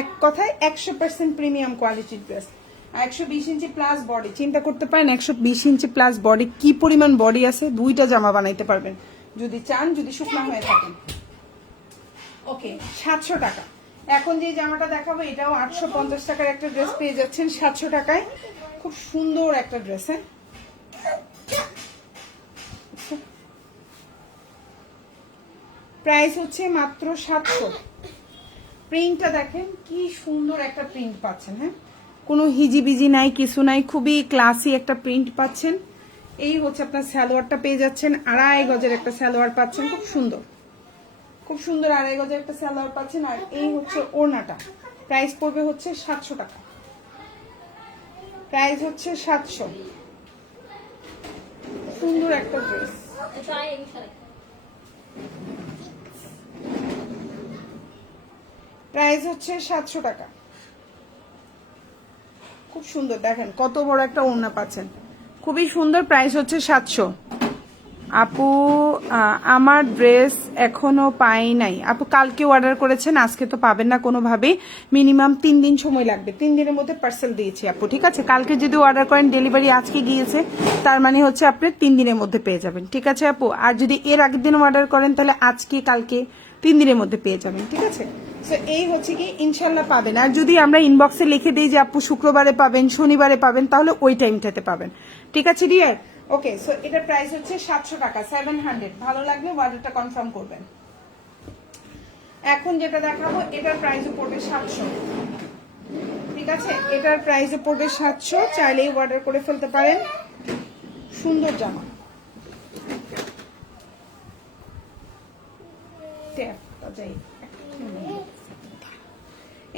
এক কথায় 100% প্রিমিয়াম কোয়ালিটির ড্রেস। 120 ইঞ্চি প্লাস বডি, চিন্তা করতে পারেন 120 ইঞ্চি প্লাস বডি, কি পরিমাণ বডি আছে, 2টা জামা বানাইতে পারবেন যদি চান, যদি শুকনা হয়ে থাকেন। ওকে, 700 টাকা। এখন যে জামাটা দেখাবো এটাও 850 টাকার একটা ড্রেস পেয়ে যাচ্ছেন 700 টাকায়। খুব সুন্দর একটা ড্রেস। হ্যাঁ, প্রাইস হচ্ছে মাত্র 700। প্রিন্টটা দেখেন কি সুন্দর একটা প্রিন্ট পাচ্ছেন। হ্যাঁ, কোনো হিজিবিজি নাই, কিছু নাই, খুবই ক্লাসি একটা প্রিন্ট পাচ্ছেন। এই হচ্ছে আপনার সালোয়ারটা পেয়ে যাচ্ছেন, 2.5 গজের একটা সালোয়ার পাচ্ছেন, খুব সুন্দর খুব সুন্দর 2.5 গজের একটা সালোয়ার পাচ্ছেন। আর এই হচ্ছে ওড়নাটা, প্রাইস পড়বে হচ্ছে 700 টাকা। প্রাইস হচ্ছে 700। সুন্দর একটা ড্রেস, প্রাইস হচ্ছে 700 টাকা। খুব সুন্দর, দেখেন কত বড় একটা ওড়না পাচ্ছেন, খুবই সুন্দর। প্রাইস হচ্ছে 700। আপু আমার ড্রেস এখনো পাই নাই। আপু কালকে অর্ডার করেছেন, আজকে তো পাবেন না কোনোভাবেই, মিনিমাম 3 দিন সময় লাগবে। 3 দিনের মধ্যে পার্সেল দিয়েছি আপু, ঠিক আছে? কালকে যদি অর্ডার করেন, ডেলিভারি আজকে গিয়েছে, তার মানে হচ্ছে আপনি 3 দিনের মধ্যে পেয়ে যাবেন, ঠিক আছে আপু? আর যদি এর আগের দিন অর্ডার করেন তাহলে আজকে কালকে 3 দিনের মধ্যে পেয়ে যাবেন, ঠিক আছে? তো এই হচ্ছে কি ইনশাল্লাহ পাবেন। আর যদি আমরা ইনবক্সে লিখে দিই যে আপু শুক্রবারে পাবেন, শনিবারে পাবেন, তাহলে ওই টাইমটাতে পাবেন, ঠিক আছে ডিয়ার? ওকে, সো এটার প্রাইস হচ্ছে 700 টাকা, 700। ভালো লাগলে অর্ডারটা কনফার্ম করবেন। এখন যেটা দেখাবো এটার প্রাইসও পড়বে 700, ঠিক আছে? এটার প্রাইসও পড়বে 700, চাইলেই অর্ডার করে ফেলতে পারেন। সুন্দর জামা,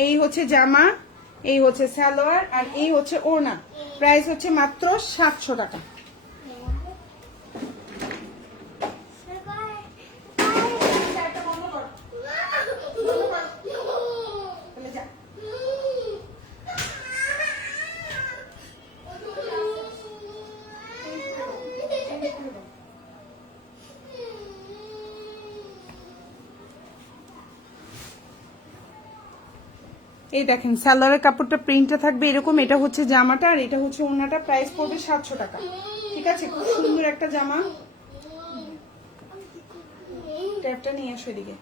এই হচ্ছে জামা, এই হচ্ছে সালোয়ার, আর এই হচ্ছে ওড়না। প্রাইস হচ্ছে মাত্র 700 টাকা। এই দেখেন সালোয়ারের কাপড়টা প্রিন্টটা থাকবে এরকম, এটা হচ্ছে জামাটা, আর এটা হচ্ছে ওড়নাটা। প্রাইস পড়বে 700 টাকা, ঠিক আছে? খুব সুন্দর একটা জামা। ট্যাপটা নিয়ে আসো এদিকে।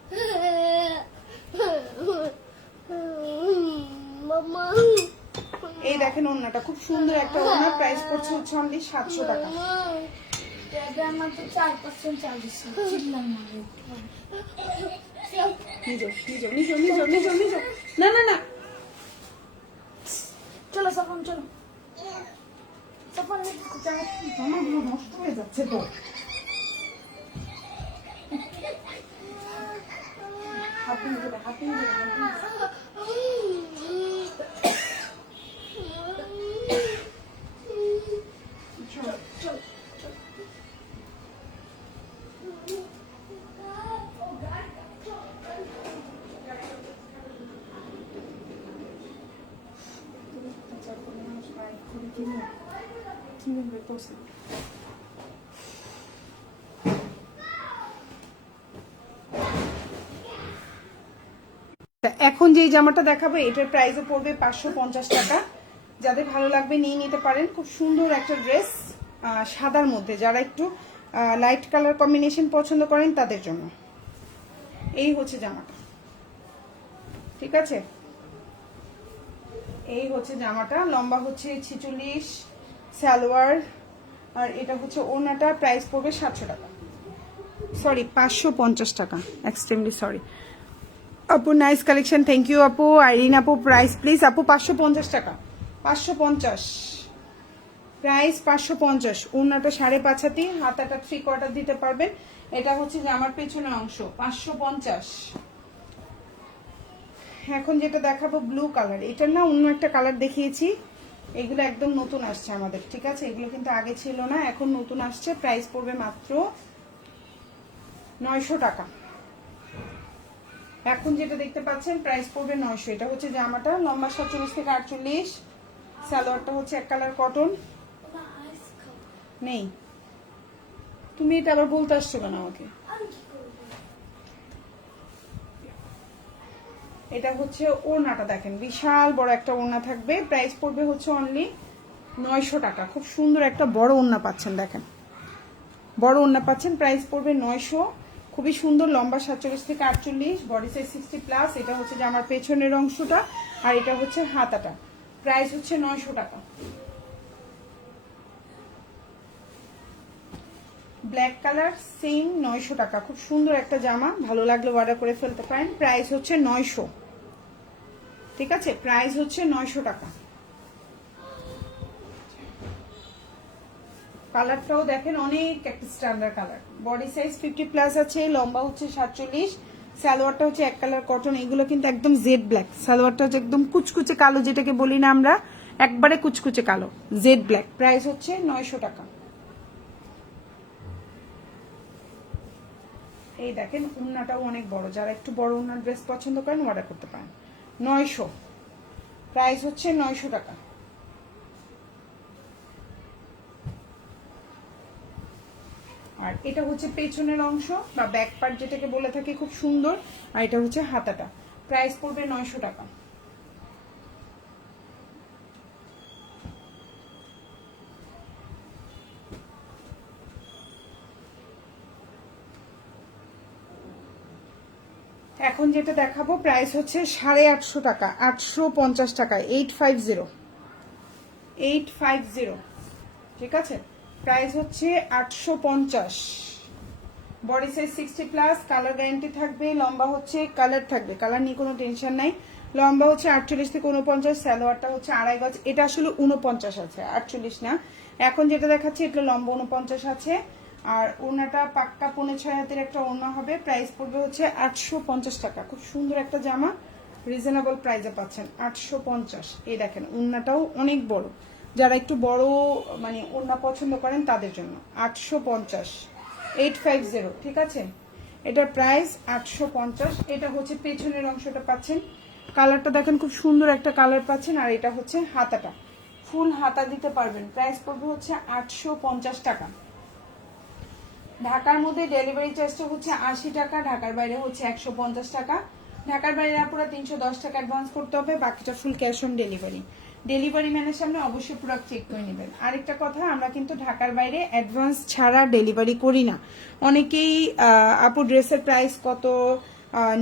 এই দেখেন ওড়নাটা, খুব সুন্দর একটা ওড়না। প্রাইস পড়ছে হচ্ছে অনলি 700 টাকা। না না না, চলো সফন, চলো সফন, জামাগুলো নষ্ট হয়ে যাচ্ছে তো। এখন যে জামাটা দেখাবো এটার প্রাইসও পড়বে 550 টাকা। যাদের ভালো লাগবে নিয়ে নিতে পারেন। খুব সুন্দর একটা ড্রেস, সাদার মধ্যে। যারা একটু লাইট কালার কম্বিনেশন পছন্দ করেন তাদের জন্য। এই হচ্ছে জামাটা, ঠিক আছে, এই হচ্ছে জামাটা। লম্বা হচ্ছে 46, সালোয়ার, আর এটা হচ্ছে ওড়নাটা। প্রাইস পড়বে 700 টাকা, সরি 550 টাকা, এক্সট্রিমলি সরি। আপু নাইস কালেকশন, থ্যাংক ইউ আপু। আইরিন আপু প্রাইস প্লিজ আপু 550 টাকা, 550 প্রাইস, 550। ওড়নাটা 5.5 হাতি, হাতাটা 3/4 দিতে পারবেন। এটা হচ্ছে যে আমার পেছনের অংশ, 550। এখন যেটা দেখাবো ব্লু কালার, এটা না অন্য একটা কালার দেখিয়েছি, এগুলো একদম নতুন আসছে আমাদের, ঠিক আছে, এগুলো কিন্তু আগে ছিল না, এখন নতুন আসছে। প্রাইস পড়বে মাত্র 900 টাকা। এখন যেটা দেখতে পাচ্ছেন প্রাইস পড়বে 900। এটা হচ্ছে জামাটা, লম্বা 47 থেকে 48, সালোয়ারটা হচ্ছে এক কালার কটন। নেই, তুমি এটা আবার বলতে আসছো কেন আমাকে? এটা হচ্ছে ওড়নাটা, দেখেন বিশাল বড় একটা ওড়না থাকবে। প্রাইস পড়বে হচ্ছে অনলি 900 টাকা। খুব সুন্দর একটা বড় ওড়না পাচ্ছেন, দেখেন বড় ওড়না পাচ্ছেন। প্রাইস পড়বে 900। খুবই সুন্দর, লম্বা 47 থেকে 48, বডি সাইজ 60+। এটা হচ্ছে যে আমার পেছনের অংশটা, আর এটা হচ্ছে হাতাটা। প্রাইস হচ্ছে 900 টাকা। ব্ল্যাক কালার সেম 900 টাকা। খুব সুন্দর একটা জামা, ভালো লাগলে অর্ডার করে ফেলতে পারেন। প্রাইস হচ্ছে 900, ঠিক আছে, প্রাইস হচ্ছে 900 টাকা। কালারটাও দেখেন অনেক একটা স্ট্যান্ডার্ড কালার। বডি সাইজ 50+ আছে, লম্বা হচ্ছে 47, সালোয়ারটা হচ্ছে এক কালার কটন। এগুলো কিন্তু একদম জেড ব্ল্যাক, সালোয়ারটা হচ্ছে একদম কুচকুচে কালো, যেটাকে বলি না আমরা, একবারে কুচকুচে কালো, জেড ব্ল্যাক। প্রাইস হচ্ছে 900 টাকা। এই দেখেন উন্নাটাও অনেক বড়, যারা একটু বড় উন্নার ড্রেস পছন্দ করেন অর্ডার করতে পারেন। 900, প্রাইস হচ্ছে 900 টাকা। আর এটা হচ্ছে পেছনের অংশ বা ব্যাক পার্ট যেটাকে বলে থাকি, খুব সুন্দর। আর এটা হচ্ছে হাতাটা। প্রাইস পড়বে 900 টাকা। এখন যেটা দেখাবো প্রাইস হচ্ছে 850 টাকা, 850 টাকা, 850, 850, ঠিক আছে। প্রাইস হচ্ছে 850। বডি সাইজ 60+, কালার গ্যারান্টি থাকবে। লম্বা হচ্ছে কালার থাকবে, কালার নিয়ে কোনো টেনশন নাই। লম্বা হচ্ছে 48 থেকে 49, সালোয়ারটা হচ্ছে 2.5 গজ। এটা আসলে 49 আছে, 48 না। এখন যেটা দেখাচ্ছি এটা লম্বা 49 আছে। আর ওড়নাটা পাক্কা 5.5 হাতের একটা ওড়না হবে। প্রাইস পড়বে হচ্ছে 850 টাকা। খুব সুন্দর একটা জামা, রিজনেবল প্রাইসে পাচ্ছেন, 850। এই দেখেন ওড়নাটাও অনেক বড়, যারা একটু বড় মানে ওড়না পছন্দ করেন তাদের জন্য 850, 850, ঠিক আছে। এটার প্রাইস 850। এটা হচ্ছে পেছনের অংশটা পাচ্ছেন, কালারটা দেখেন খুব সুন্দর একটা কালার পাচ্ছেন। আর এটা হচ্ছে হাতাটা, ফুল হাতা দিতে পারবেন। প্রাইস পড়বে হচ্ছে 850 টাকা। ঢাকার মধ্যে ডেলিভারি চার্জটা হচ্ছে 80 টাকা, ঢাকার বাইরে হচ্ছে 150 টাকা। ঢাকার বাইরে আপনারা 310 টাকা অ্যাডভান্স করতে হবে, বাকিটা full cash on delivery. Delivery ম্যানের সামনে অবশ্যই প্রোডাক্ট চেক করে নেবেন। আরেকটা কথা, আমরা কিন্তু ঢাকার বাইরে অ্যাডভান্স ছাড়া ডেলিভারি করি না। অনেকেই আপু ড্রেসের প্রাইস কত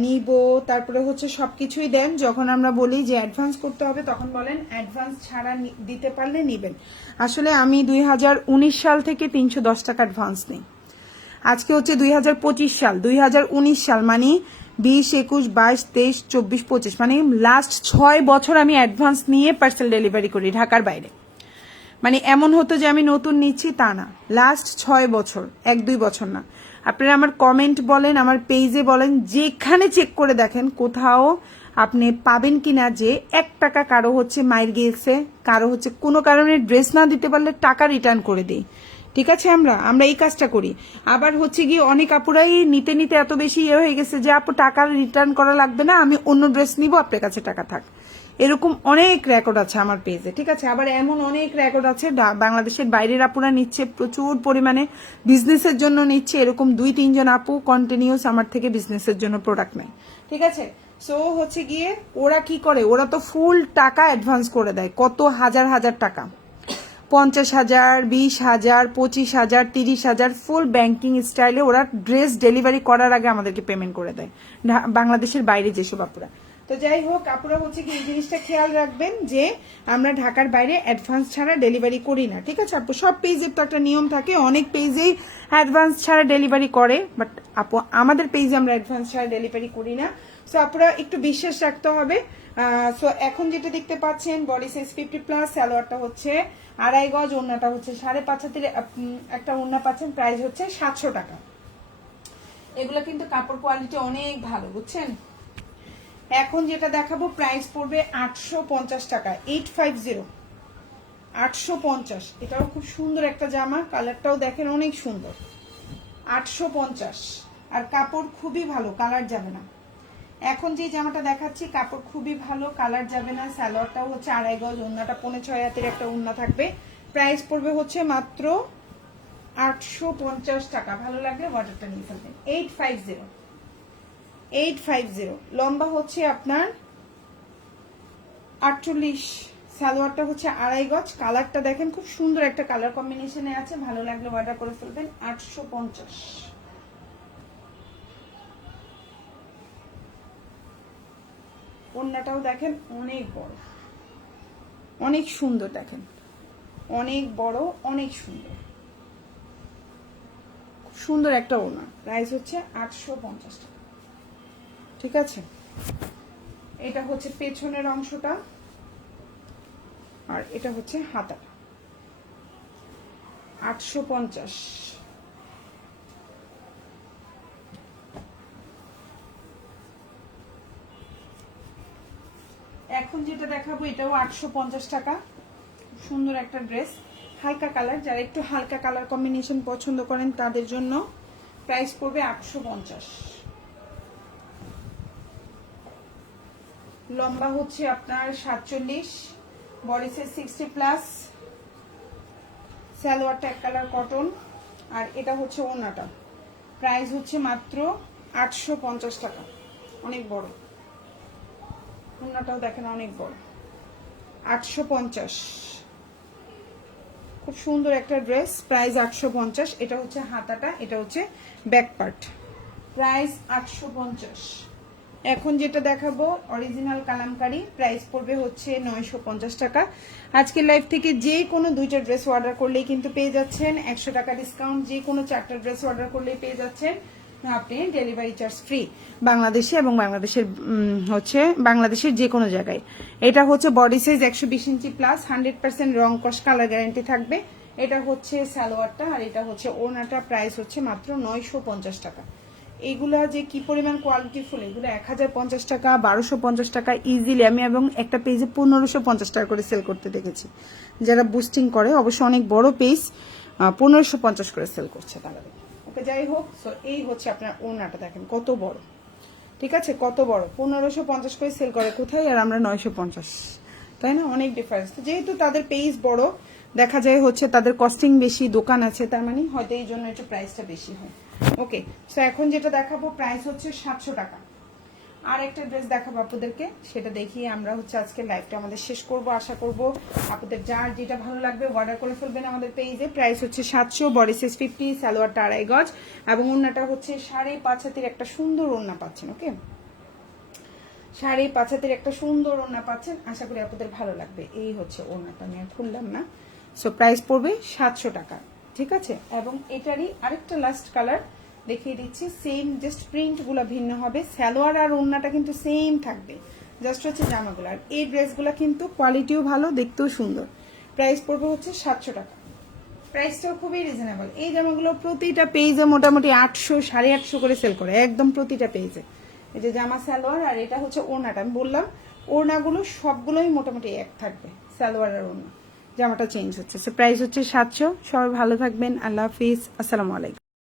নিব, তারপরে হচ্ছে সবকিছুই দেন, যখন আমরা বলি যে অ্যাডভান্স করতে হবে তখন বলেন অ্যাডভান্স ছাড়া দিতে পারলে নিবেন। আসলে আমি 2019 সাল থেকে 310 টাকা অ্যাডভান্স নিই। আজকে হচ্ছে 2025 সাল, 2019 সাল মানে 20, 21, 22, 23, 24, 25 মানে লাস্ট 6 বছর আমি অ্যাডভান্স নিয়ে পার্সেল ডেলিভারি করি ঢাকার বাইরে। মানে এমন হতো যে আমি নতুন নিচ্ছি তা না, লাস্ট 6 বছর, 1-2 বছর না। আপনারা আমার কমেন্ট বলেন, আমার পেজে বলেন, যেখানে চেক করে দেখেন কোথাও আপনি পাবেন কিনা যে 1 টাকা কারো হচ্ছে মাইর গিয়েছে, কারো হচ্ছে কোনো কারণে ড্রেস না দিতে পারলে টাকা রিটার্ন করে দিই, ঠিক আছে। আমরা এই কাজটা করি। আবার হচ্ছে গিয়ে অনেক আপুরাই নিতে নিতে এত বেশি হয়ে গেছে যে আপু টাকা রিটার্ন করা লাগবে না, আমি অন্য ড্রেস নিব, আপনার কাছে টাকা থাক। এরকম অনেক রেকর্ড আছে আমার পেজে, ঠিক আছে। আবার এমন অনেক রেকর্ড আছে বাংলাদেশের বাইরের আপুরা নিচ্ছে, প্রচুর পরিমাণে বিজনেসের জন্য নিচ্ছে। এরকম 2-3 জন আপু কন্টিনিউস আমার থেকে বিজনেসের জন্য প্রোডাক্ট নেয়, ঠিক আছে। সো হচ্ছে গিয়ে ওরা কি করে, ওরা তো ফুল টাকা অ্যাডভান্স করে দেয়, কত হাজার হাজার টাকা। 50,000, 20,000, 25,000, 30,000 ফুল ব্যাংকিং স্টাইলে ওরা ড্রেস ডেলিভারি করার আগে আমাদেরকে পেমেন্ট করে দেয়, বাংলাদেশের বাইরে যেসব আপুরা। তো যাই হোক আপুরা হচ্ছে কি এই জিনিসটা খেয়াল রাখবেন যে আমরা ঢাকার বাইরে অ্যাডভান্স ছাড়া ডেলিভারি করি না, ঠিক আছে আপু? সব পেজের তো একটা নিয়ম থাকে, অনেক পেজেই অ্যাডভান্স ছাড়া ডেলিভারি করে, বাট আপু আমাদের পেজে আমরা অ্যাডভান্স ছাড়া ডেলিভারি করি না। সো আপুরা একটু বিশ্বাস রাখতে হবে। সো এখন যেটা দেখতে পাচ্ছেন বডি সাইজ 50+, সালোয়ারটা হচ্ছে 2.5 গজ, ওড়নাটা হচ্ছে 5.5 হাতের একটা ওড়না পাচ্ছেন, প্রাইস হচ্ছে 700 টাকা। এগুলো কিন্তু কাপড় কোয়ালিটি অনেক ভালো, বুঝছেন? এখন যেটা দেখাবো প্রাইস পড়বে 850 টাকা, 850, 850। এটাও খুব সুন্দর একটা জামা, কালারটাও দেখেন অনেক সুন্দর, 850। আর কাপড় খুবই ভালো, কালার যাবে না। এখন যে জামাটা দেখাচ্ছি কাপড় খুবই ভালো, কালার যাবে না। সালোয়ারটাও হচ্ছে 2.5 গজ, ওড়নাটা 5.5 হাতের একটা ওড়না থাকবে, প্রাইস পড়বে হচ্ছে মাত্র 850 টাকা। ভালো লাগলে অর্ডারটা নিয়ে ফেলবেন। 850, 850। লম্বা হচ্ছে আপনার 48, সালোয়ারটা হচ্ছে 2.5 গজ। কালারটা দেখেন খুব সুন্দর একটা কালার কম্বিনেশনে আছে, ভালো লাগলে অর্ডার করে ফেলবেন। 850। ওড়নাটাও দেখেন অনেক বড়, অনেক সুন্দর, দেখেন অনেক বড়, অনেক সুন্দর, সুন্দর একটা ওড়না। প্রাইস হচ্ছে 850 টাকা, ঠিক আছে? এটা হচ্ছে পেছনের অংশটা, আর এটা হচ্ছে হাতাটা। 850। এখন যেটা দেখাবো এটাও 850 টাকা, সুন্দর একটা ড্রেস, হালকা কালার। যারা একটু হালকা কালার কম্বিনেশন পছন্দ করেন তাদের জন্য প্রাইস পড়বে 850। লম্বা হচ্ছে আপনার 47, বডি সাইজ 60+, সালোয়ারটা এক কালার কটন, আর এটা হচ্ছে ওড়নাটা। প্রাইস হচ্ছে মাত্র 850 টাকা, অনেক বড় ওড়নাটাও দেখেন অনেক বড়। 850, খুব সুন্দর একটা ড্রেস, প্রাইস 850। এটা হচ্ছে হাতাটা, এটা হচ্ছে ব্যাক পার্ট, প্রাইস 850। এখন যেটা দেখাবো অরিজিনাল কালামকারী, প্রাইস পড়বে হচ্ছে 950 টাকা। আজকের লাইভ থেকে যে কোনো 2টা ড্রেস অর্ডার করলেই কিন্তু পেয়ে যাচ্ছেন 100 টাকা ডিসকাউন্ট, যে কোনো 4টা ড্রেস অর্ডার করলেই পেয়ে যাচ্ছেন আপনি ডেলিভারি চার্জ ফ্রি, বাংলাদেশে এবং বাংলাদেশের যে কোনো জায়গায়। এটা হচ্ছে বডি সাইজ 120 ইঞ্চি প্লাস, 100% রং কস কালার গ্যারান্টি থাকবে। এটা হচ্ছে সালোয়ারটা, আর এটা হচ্ছে ওড়নাটা। প্রাইস হচ্ছে মাত্র 950 টাকা। এইগুলা যে কি পরিমাণ কোয়ালিটিফুল, এগুলো 1050 টাকা, 1250 টাকা ইজিলি আমি এবং একটা পেজে 1550 টাকা করে সেল করতে দেখেছি। যারা বুস্টিং করে, অবশ্য অনেক বড় পেজ, 1550 করে সেল করছে তারা। ওকে, যাই হোক, সো এই হচ্ছে আপনার ওড়নাটা, দেখেন কত বড়, ঠিক আছে? কত বড়, 1550 করে সেল করে কোথায়, আর আমরা 950, তাই না? অনেক ডিফারেন্স। তো যেহেতু তাদের পেজ বড়, দেখা যায় হচ্ছে তাদের কস্টিং বেশি, দোকান আছে, তার মানে হয়তো এই জন্য একটু প্রাইসটা বেশি হয়। ওকে, সো এখন যেটা দেখাবো প্রাইস হচ্ছে 700 টাকা। আর একটা ড্রেস দেখাবো আপনাদেরকে, সেটা দেখিয়ে আমরা হচ্ছে আজকে লাইভটা আমাদের শেষ করব। আশা করব আপনাদের যার যেটা ভালো লাগবে অর্ডার করে ফেলবেন আমাদের পেজে। প্রাইস হচ্ছে 700, বডি সাইজ 50, সালোয়ারটা 2.5 গজ, এবং ওড়নাটা হচ্ছে 5.5 হাতের একটা সুন্দর ওড়না পাচ্ছেন। ওকে, 5.5 হাতের একটা সুন্দর ওড়না পাচ্ছেন, আশা করি আপনাদের ভালো লাগবে। এই হচ্ছে ওড়নাটা, আমি আর খুললাম না। সো প্রাইস পড়বে 700 টাকা, ঠিক আছে? এবং এটারই আরেকটা লাস্ট কালার দেখিয়ে দিচ্ছি, সেম, জাস্ট প্রিন্টগুলো ভিন্ন হবে। সালোয়ার আর ওড়নাটা কিন্তু সেম থাকবে, জাস্ট হচ্ছে জামাগুলো। আর এই ড্রেসগুলো কিন্তু কোয়ালিটিও ভালো, দেখতেও সুন্দর। প্রাইস পড়বে হচ্ছে 700 টাকা, প্রাইসটাও খুবই রিজনেবল। এই জামাগুলো প্রতিটা পেজে মোটামুটি 800, 850 করে সেল করে, একদম প্রতিটা পেজে। এই যে জামা সালোয়ার, আর এটা হচ্ছে ওড়নাটা। আমি বললাম ওড়নাগুলো সবগুলোই মোটামুটি এক থাকবে, সালোয়ার আর ওড়না, জামাটা চেঞ্জ হচ্ছে। প্রাইস হচ্ছে 700। সবাই ভালো থাকবেন, আল্লাহ হাফিজ, আসসালামু আলাইকুম।